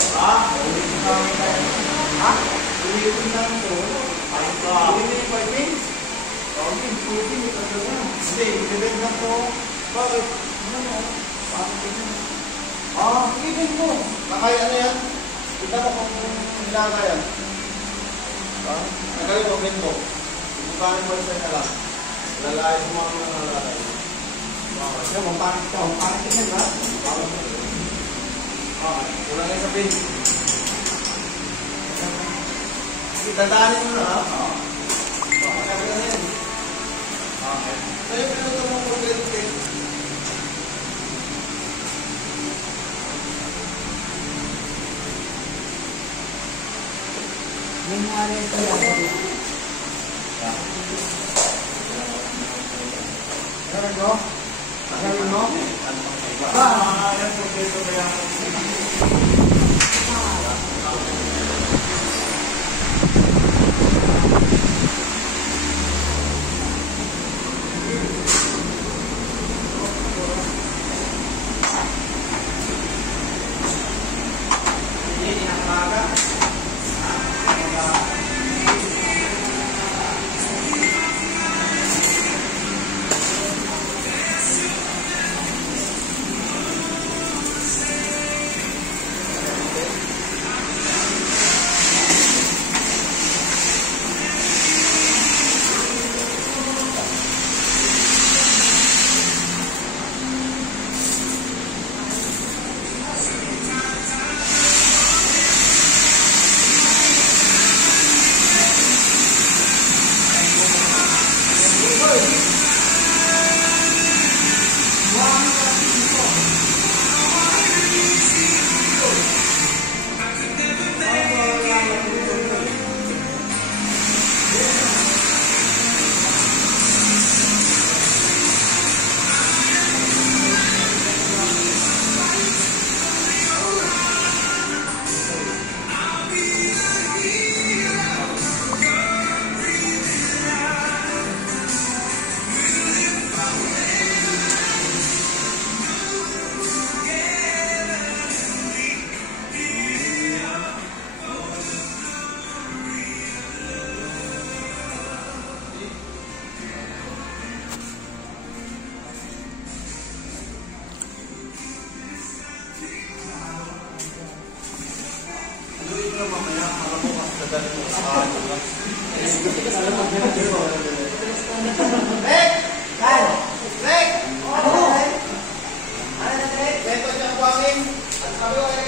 Ha? Ulitin namin tayo. Ha? Ulitin namin ito. Ayun ka. Ulitin yung piping? Piping, piping. Hindi, ibibig lang ito. Bakit? Ano? Bakit ito? Ibig mo. Nakaya na yan. Kita mo kung nilagay yan. Nagay mo, bend mo. Ibukanin mo isa na lang. Lalay mo mga nalalay. Yan, mampangit ka. Mampangit ka yan, ha? Kulang yan sa bend. Dadaanin mo na, ha? Kaya na yan. Kaya pinuto mo kung pwede. Yung mga rin ito yan. Meron ko? Meron mo? Yan po dito kaya. Ano?